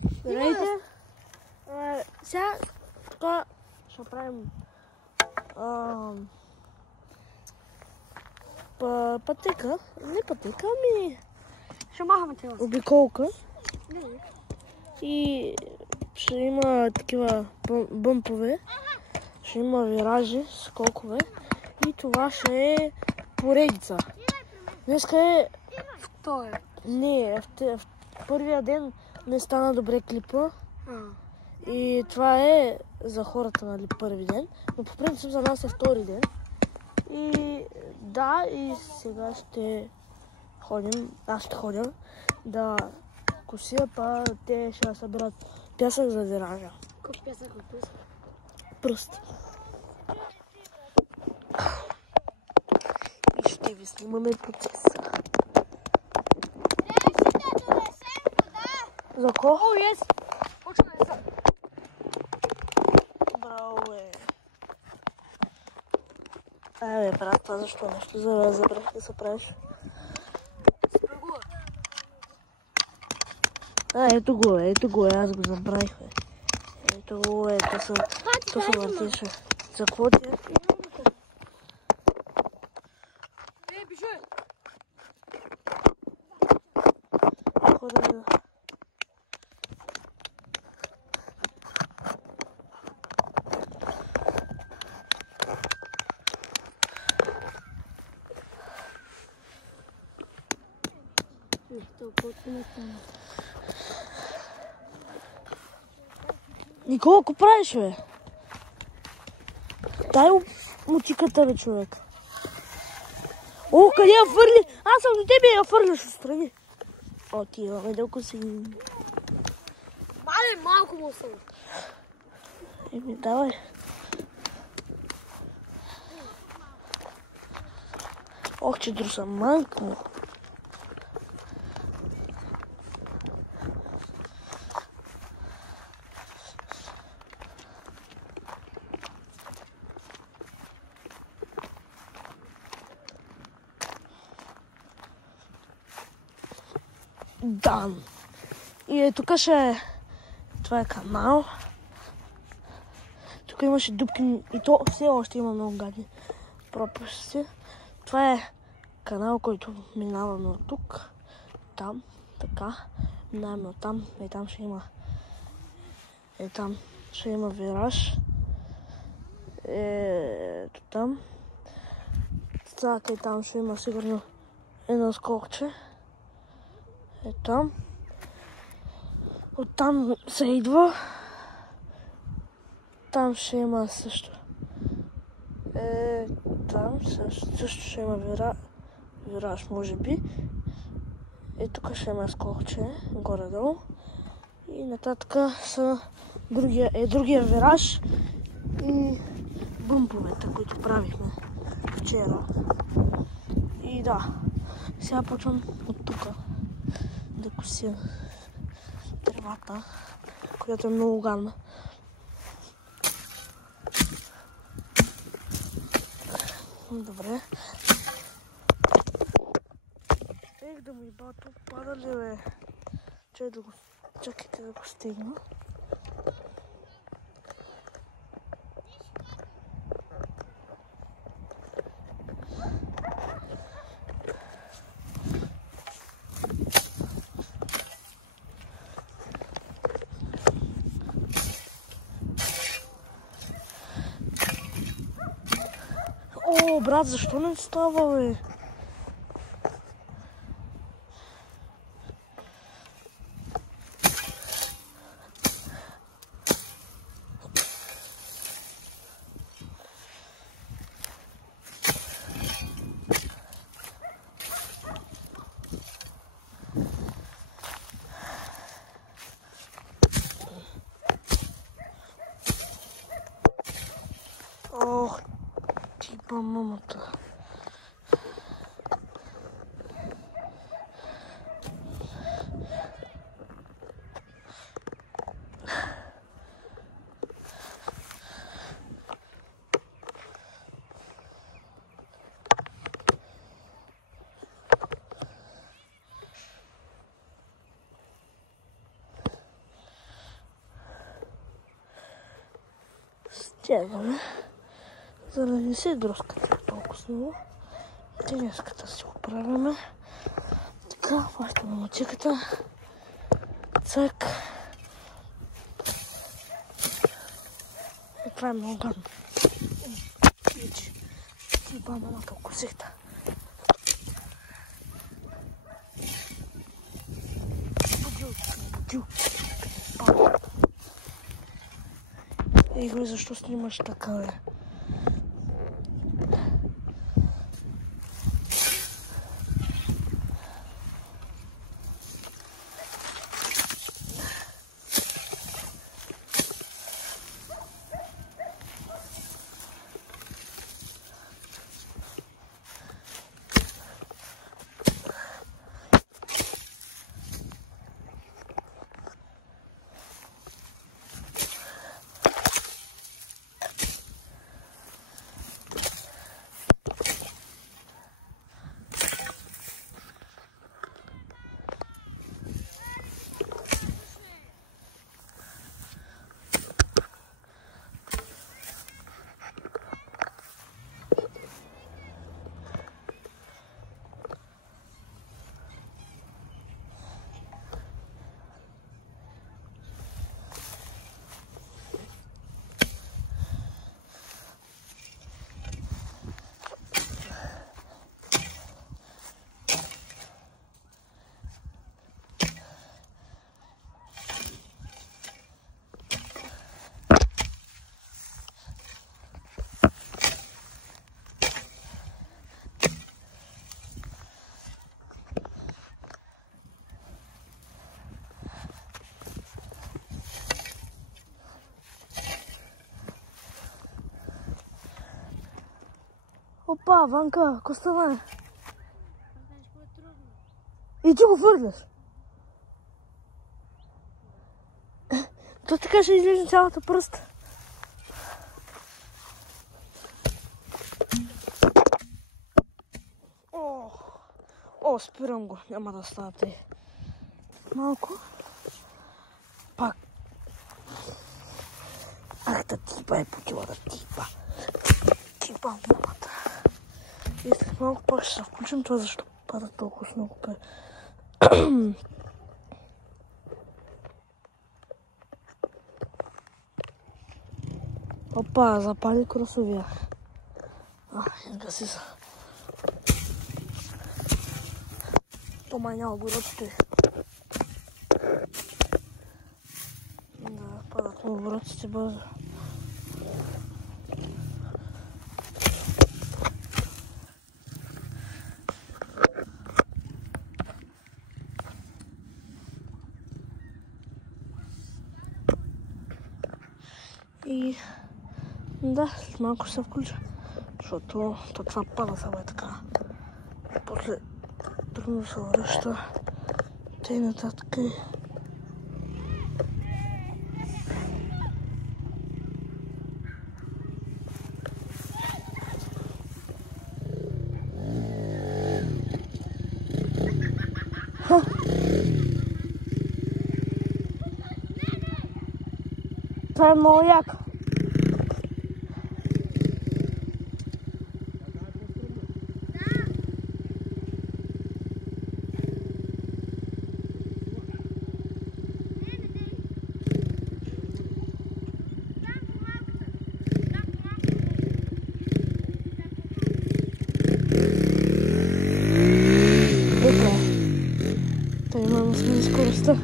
Здравейте! Сега така ще правим пътека. Не пътека, ами ще махаме това. Обиколка. И ще има такива бъмпове. Ще има виражи, скокове. И това ще е поредица. Днеска е... Втори. Не, в първия ден не стана добре клипа. И това е за хората, нали, първи ден. Но по принцип за нас е втори ден. И да, и сега ще ходим, аз ще ходя да косия, па те ще съберат пясък за виража. Колко пясък отпуска? Пръст. И ще ви снимаме процеса. За ко? О, ес! Почна е са. Браво, бе. Бе, брат, това защо нещо забрах да се правиш? Спрегува. Ето го, аз го забравих, бе. Ето го, то се въртеше. За какво ти е? Бежуй! Хода. Никола, какво правиш, бе? Дай мутиката, бе, човек. О, къде я фърли? Аз съм до тебе и я фърляш отстрани. О, ти имаме дълко си... Мале, малко му съм. Еми, давай. Ох, че друса манко. Дан. И тук ще е... Това е канал. Тук имаше дупки и то все още има много гадни пропасти. Това е канал, който минаваме от тук. Там, така. Минаваме от там. И там ще има... там ще има вираж. Ето там. Така и там ще има сигурно едно скокче. Там. Оттам се идва. Там ще има също. Там също ще има вираж, може би. Тук ще има скокче, горе-долу. И нататък са другия вираж и бъмповете, които правихме вчера. И да, сега почвам от тук да кося тревата, която е много гадна. Добре. Да ми бато пада ли, бе? Чакайте да го стигна. О, брат, защо не става, бе? Ох, типа мамата. Чакаме. За да не се дроскате толкова много. Тенеската си го правиме. Така, хващаме мотиката. Цък. И това е много гадно. Види. Ти баба на косихта. Игой, защо снимаш така, бе? Опа, Ванка, какво става? И ти го върляш. То така ще излезе цялата пръст. О, спирам го, няма да става тъй. Малко. Пак. Ах, да типа е почила, да типа. Типа мамата. И след малко пак ще се включим това, защо пада толкова много пе. Опа, запали красовия. Изгаси се. То май няма обороците. Да, падат му обороците бързо. И да, след малко ще се включа, защото това пада само е така. После трудно се връща, тъй нататък. Това е много яко. Скоростта.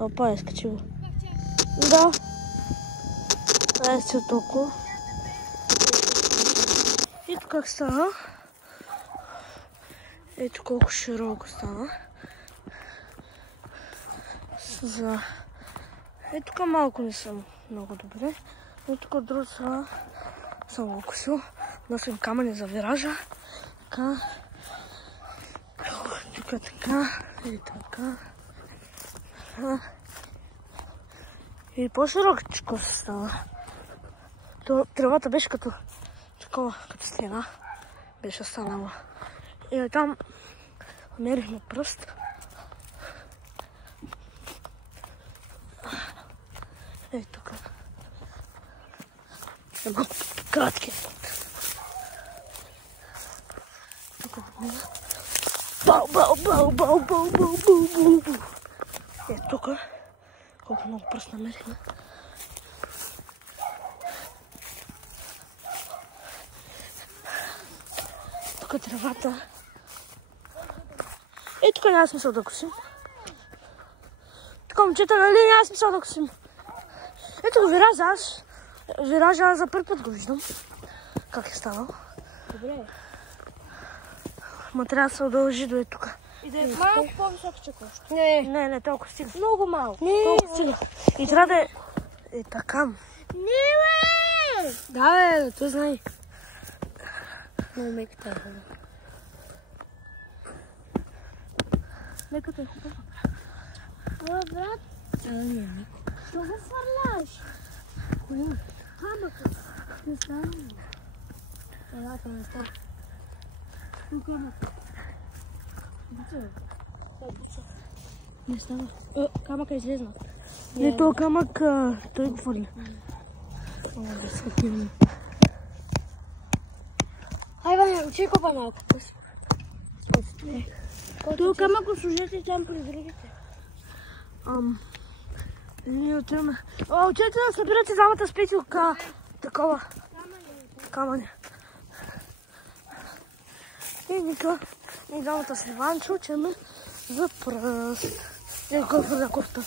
Опа, изкачи го. Да. Ай се толкова. Ето как стана. Ето колко широко стана. Ето тук малко не съм много добре. Ето тук от друга страна съм го косил. Носим камъни за виража. Така. Тук така. И така. И по-широкичко се става. Тревата беше като такова, като стена. Беше станала. И там намерихме пръст. Ей, тук. Едно кратки. Тук да мина. Бау, бау, бау, бау, бау, бау, бау, бау, бау. Е, тук. Колко много пръст намерихме. Тук тревата. И тук няма смисъл да косим. Тук, момчета, нали няма смисъл да косим. Ето го виража аз за първи път го виждам. Как е станал. Добре. Ма трябва да се удължи до е тук. И да е малко по-високо чекощо. Не, толкова стига. Много малко. Толкова стига. И трябва да е така. Не, бе! Да, бе, той знае. Много меката е хубава. Меката е хубава. Абе, брат. Не, меко. Що го свърляш? Коя? Камъка. Не става. Елата, не става. Тук камъка. Не става. Камъка е излезна. Не, то камък, той го хвърли. Да се отиваме. Ай, бе, учи копа малко. То камък го служете там при другите. Ние отиваме. Отидете да събирате двамата с Петю такова. Камъня. И Ника, ние двамата с Иванчо учеме за пръст. Не го хвърля кофта.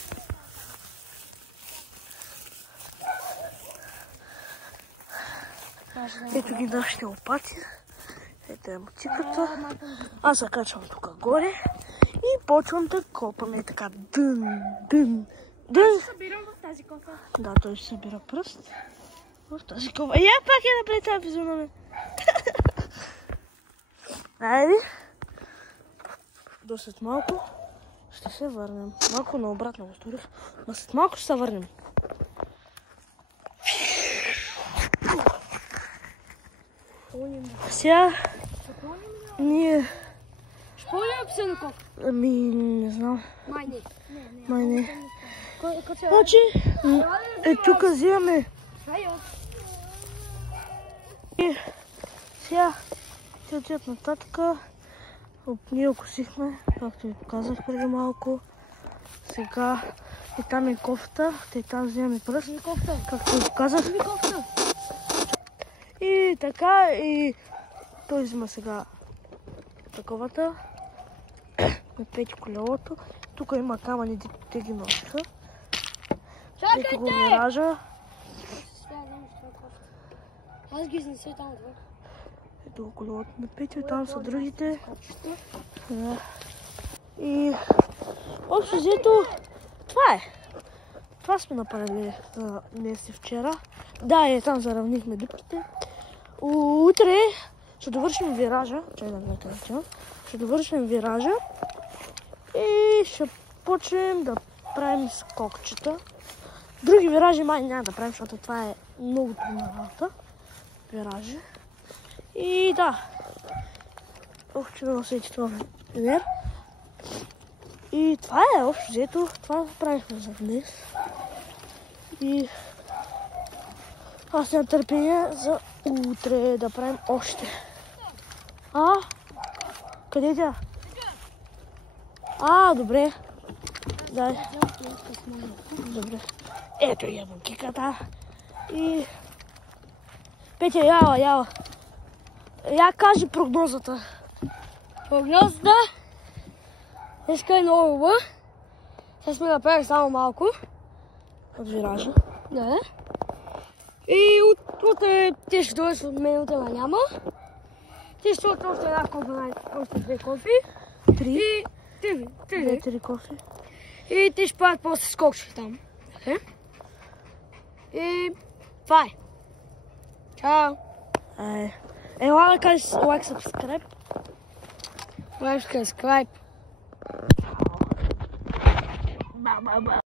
Ето ги нашите лопати. Ето е мотиката. Аз се качвам тук горе и почвам да копам. Е така дън. Аз се събирам в тази кофа. Да, той ще събира пръст в тази кофа. Я пак е напред тази физиономия. Айде. До след малко ще се върнем. Малко наобратно го сторих, но след малко ще се върнем. Сега ние... Ще ходим се на кофа? Ами, не знам. Май не. Не. Значи, тук взимаме. И сега ще отидат нататък. Ние окосихме, както ви показах преди малко. Сега и там е кофта, и там взимаме пръст, както ви показах. И така, и той взима сега таковата. На Пети колелото. Тук има камъни, те ги носиха. Ето го виража. Аз ги изнеса там отвън. Ето го колелото на Пети, там са другите. И общо взето, това е. Това сме направили днес и вчера. Да, и там заравнихме дупките. Утре ще довършим виража. Ще довършим виража и ще почнем да правим скокчета. Други виражи май няма да правим, защото това е много трудна работа. Виражи. И да. Ох, че ме усети това венер. И това е общо взето. Това правихме за днес. И аз нямам търпение за утре да правим още. Къде е тя? Добре. Дай. Добре. Ето я букиката. И... Петя, яла. Я кажи прогнозата. Прогнозата? Днеска е много хубава. Сега сме направили само малко. От виража. Да. И утре те ще дойдат от мен, утре няма. Те ще дойдат още една кофа, още две кофи. Три. Три. Три кофи. И те ще правят после скокче там. И това е. Чао. Ела да кажеш лайк, subscribe. Лайк, subscribe. Ба.